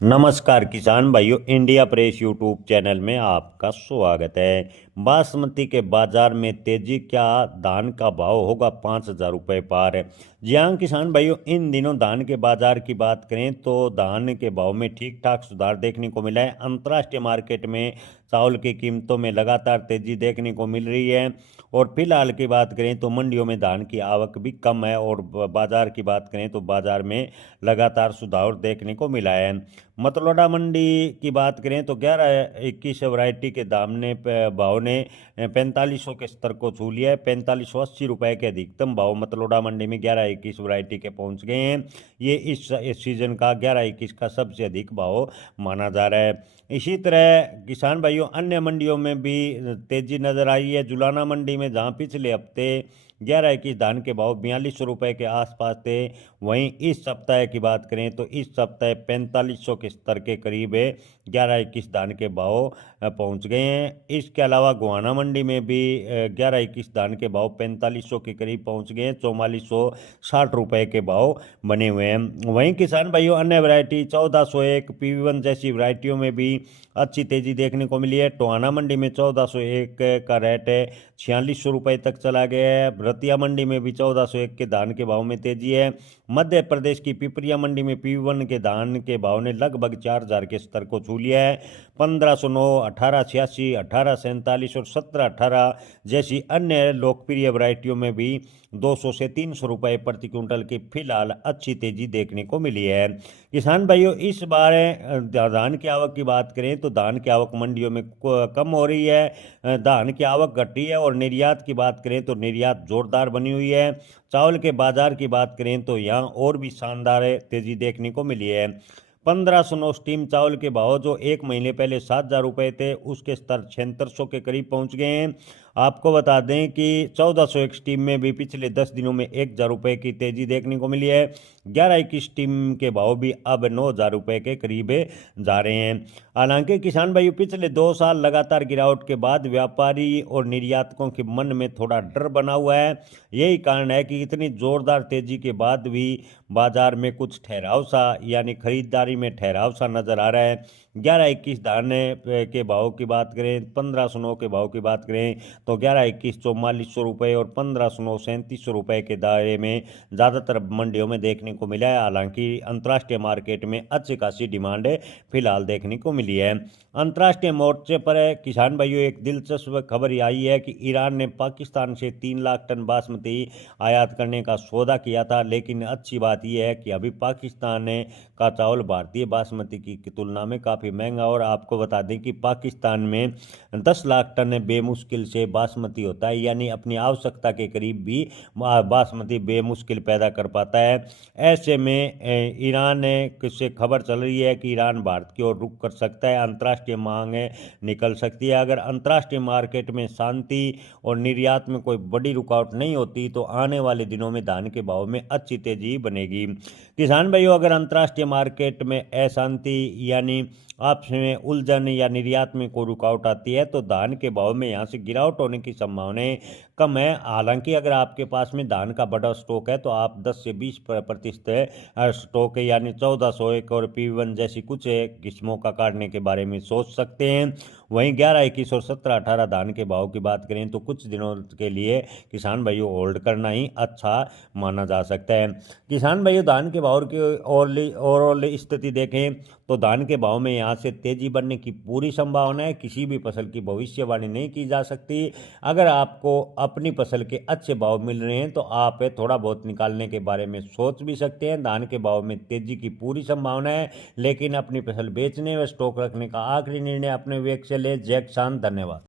नमस्कार किसान भाइयों, इंडिया प्रेस यूट्यूब चैनल में आपका स्वागत है। बासमती के बाजार में तेजी, क्या धान का भाव होगा 5,000 रुपये पार। जी हाँ किसान भाइयों, इन दिनों धान के बाजार की बात करें तो धान के भाव में ठीक ठाक सुधार देखने को मिला है। अंतर्राष्ट्रीय मार्केट में चावल की कीमतों में लगातार तेजी देखने को मिल रही है। और फिलहाल की बात करें तो मंडियों में धान की आवक भी कम है और बाजार की बात करें तो बाजार में लगातार सुधार देखने को मिला है। मतलौडा मंडी की बात करें तो 11-21 वैरायटी के दाम ने भाव ने 4500 के स्तर को छू लिया है। 4580 रुपये के अधिकतम भाव मतलौडा मंडी में 11-21 वैरायटी के पहुंच गए हैं। ये इस सीजन का 11-21 का सबसे अधिक भाव माना जा रहा है। इसी तरह किसान भाइयों, अन्य मंडियों में भी तेजी नजर आई है। जुलाना मंडी में जहां पिछले हफ्ते 11-21 धान के भाव 4200 रुपये के आसपास थे, वहीं इस सप्ताह की बात करें तो इस सप्ताह 4500 के स्तर के करीब 11-21 धान के भाव पहुंच गए हैं। इसके अलावा गोहाना मंडी में भी 11-21 धान के भाव 4500 के करीब पहुंच गए हैं। 4460 रुपये के भाव बने हुए हैं। वहीं किसान भाइयों, अन्य वैरायटी 1401 PV1 जैसी वैरायटियों में भी अच्छी तेजी देखने को मिली है। टोहाना मंडी में 1401 का रेट 4600 रुपये तक चला गया है। रतिया मंडी में भी 1401 के धान के भाव में तेजी है। मध्य प्रदेश की पिपरिया मंडी में PV1 के धान के भाव ने लगभग 4000 के स्तर को छू लिया है। 1509, 1886, 1847 और 1718 जैसी अन्य लोकप्रिय वैरायटियों में भी 200 से 300 रुपये प्रति क्विंटल की फिलहाल अच्छी तेजी देखने को मिली है। किसान भाइयों, इस बार धान की आवक की बात करें तो धान की आवक मंडियों में कम हो रही है। धान की आवक घटी है और निर्यात की बात करें तो निर्यात जोरदार बनी हुई है। चावल के बाजार की बात करें तो यहाँ और भी शानदार तेजी देखने को मिली है। 1509 स्टीम चावल के भाव जो एक महीने पहले 7,000 रुपये थे, उसके स्तर 7600 के करीब पहुंच गए हैं। आपको बता दें कि 1401 स्टीम में भी पिछले 10 दिनों में 1,000 रुपये की तेजी देखने को मिली है। 11-21 स्टीम के भाव भी अब 9,000 रुपये के करीब जा रहे हैं। हालांकि किसान भाइयों, पिछले 2 साल लगातार गिरावट के बाद व्यापारी और निर्यातकों के मन में थोड़ा डर बना हुआ है। यही कारण है कि इतनी जोरदार तेजी के बाद भी बाजार में कुछ ठहराव सा, यानी खरीदारी में ठहराव सा नजर आ रहा है। 11-21 धान के भाव की बात करें, 1509 के भाव की बात करें तो 11-21 4400 रुपये और 1509 3700 रुपये के दायरे में ज़्यादातर मंडियों में देखने को मिला है। हालांकि अंतर्राष्ट्रीय मार्केट में अच्छी खासी डिमांड फिलहाल देखने को मिली है। अंतर्राष्ट्रीय मोर्चे पर किसान भाइयों, एक दिलचस्प खबर आई है कि ईरान ने पाकिस्तान से 3 लाख टन बासमती आयात करने का सौदा किया था। लेकिन अच्छी बात यह है कि अभी पाकिस्तान का चावल भारतीय बासमती की तुलना में काफ़ी महंगा, और आपको बता दें कि पाकिस्तान में 10 लाख टन बेमुश्किल से बासमती होता है, यानी अपनी आवश्यकता के करीब भी बासमती बेमुश्किल पैदा कर पाता है। ऐसे में ईरान से खबर चल रही है कि ईरान भारत की ओर रुख कर सकता है, अंतर्राष्ट्रीय मांग निकल सकती है। अगर अंतर्राष्ट्रीय मार्केट में शांति और निर्यात में कोई बड़ी रुकावट नहीं होती तो आने वाले दिनों में धान के भाव में अच्छी तेजी बनेगी। किसान भाइयों, अगर अंतर्राष्ट्रीय मार्केट में अशांति यानी आपस में उलझन या निर्यात में कोई रुकावट आती है तो धान के भाव में यहाँ से गिरावट होने की संभावनाएं कम है। हालांकि अगर आपके पास में धान का बड़ा स्टॉक है तो आप 10 से 20% स्टॉक है, यानी 1401 और PV1 जैसी कुछ किस्मों का काटने के बारे में सोच सकते हैं। वहीं 11-21 और 1718 धान के भाव की बात करें तो कुछ दिनों के लिए किसान भाइयों होल्ड करना ही अच्छा माना जा सकता है। किसान भाइयों, धान के भाव की ओवरऑल स्थिति देखें तो धान के भाव में यहाँ से तेजी बढ़ने की पूरी संभावना है। किसी भी फसल की भविष्यवाणी नहीं की जा सकती। अगर आपको अपनी फसल के अच्छे भाव मिल रहे हैं तो आप थोड़ा बहुत निकालने के बारे में सोच भी सकते हैं। धान के भाव में तेजी की पूरी संभावना है, लेकिन अपनी फसल बेचने व स्टॉक रखने का आखिरी निर्णय अपने विवेक से ले। जय किसान, धन्यवाद।